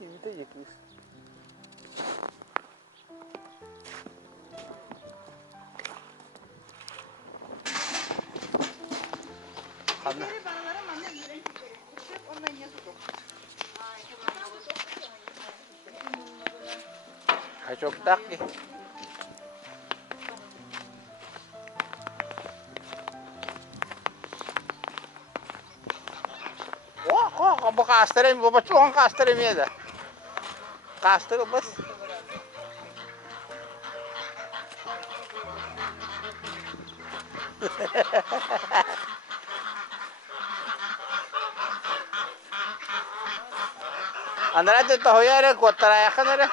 İndi de yıkmış. Anne. Ay çok tatlı. Wah, bu kastere mi? Bu çok kastere mi ya? Kastere bas. Andare te tohoyare kotara yakanare.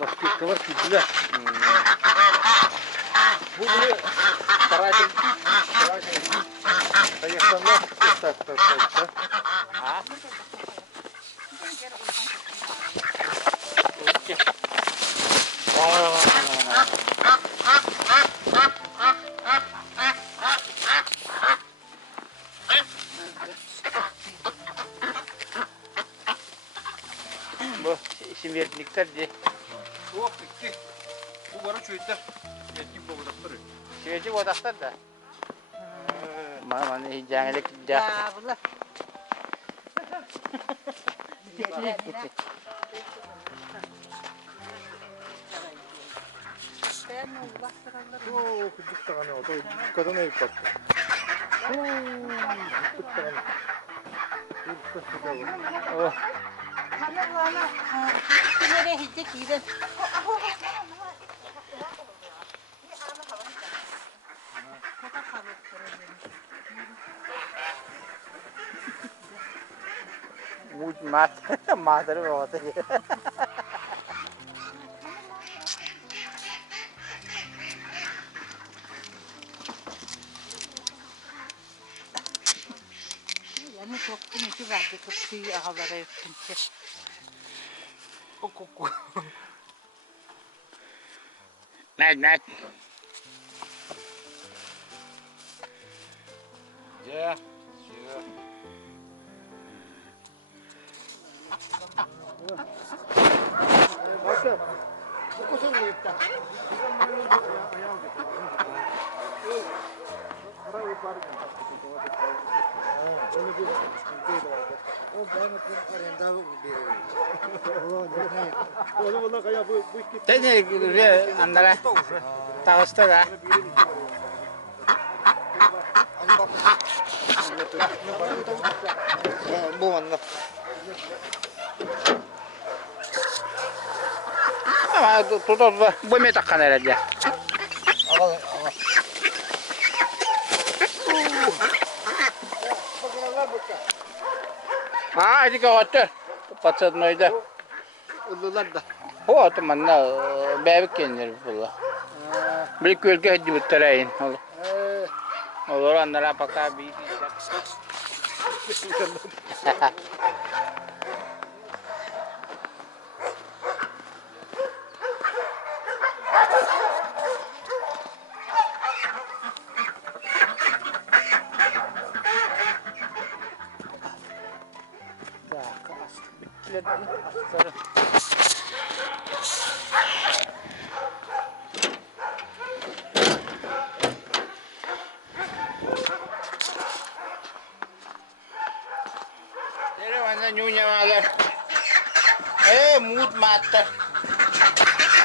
Başka var ki bile. Bu bile sarayın. Ayaklarına tak. Ha? Bu işin verdikler diye. Yok bitti. Bu bana çöğütler. Yetkin bu odakları. Çöğütü odaklar da. Bana ne canlık gidiyor. Ya bunlar. Oo, küçük tane o. Kadın ev baktı. Küçük tane. Oh. Nereye gidecek gidin. Madre babası. Yani çok kıymetli verdi kutsuyu ağlara yapınca. Net. Yeah. Bakın. Bu kuşun mu iptal? Tene andare. Tavasta da. Bu anda. Ama tutor bu me takkan herhalde. Ha, ini kawat. Patsat noyda. Ulular da. O temanna bebek kendir bulla. Bir kölge hadi bitarayin. Olur andara pakka bir. Nyunya magar. Mood mata.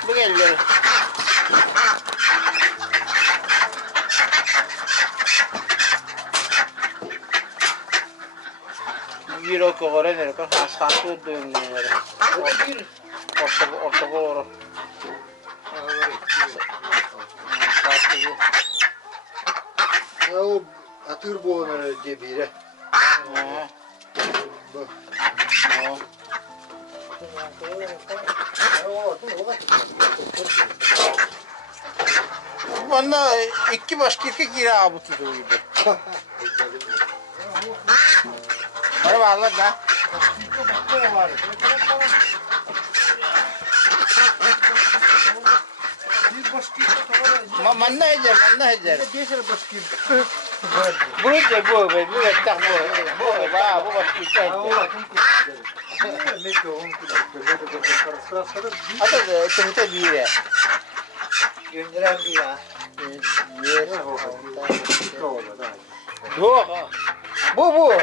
Bu geldi. Bir o kore ne kadar hastalığı dönüyor. Orta kore. O atır bu onları cebire. Bu. Bana iki başka erkek yine abu tutuyordu. Bana bağlı da. Manna eder. Geçer başka. Bu da bu tak bu başka Ne ki onun Hatta da tümte bir yere. gönderen bir ya. Yok. Bu.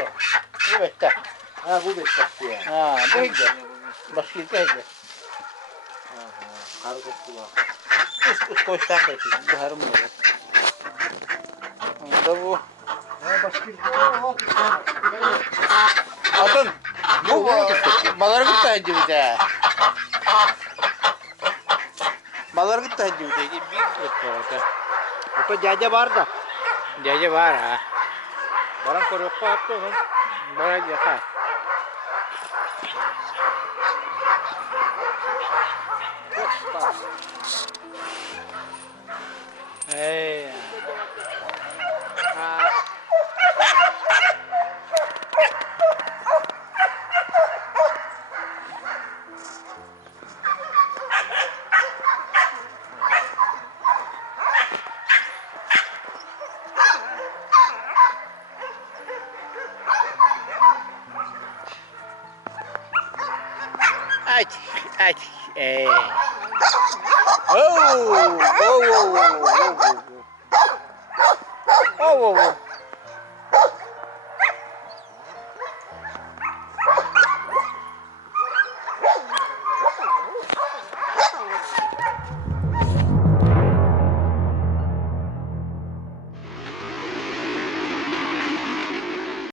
Evet tak. Ha bu bekletti ya. Ha bu eder. Başka eder. Karı koktu bak. Üst koştan da bu harım olur. Onda bu. Ha başka. Atın. Bu balar gitti hacı bir de. Balar gitti hacı bir de. Bir kutu. Apa jaja var da. Jaja var ha. Barang korup apa kan? Barang jahat. Hey. Aç. Oh.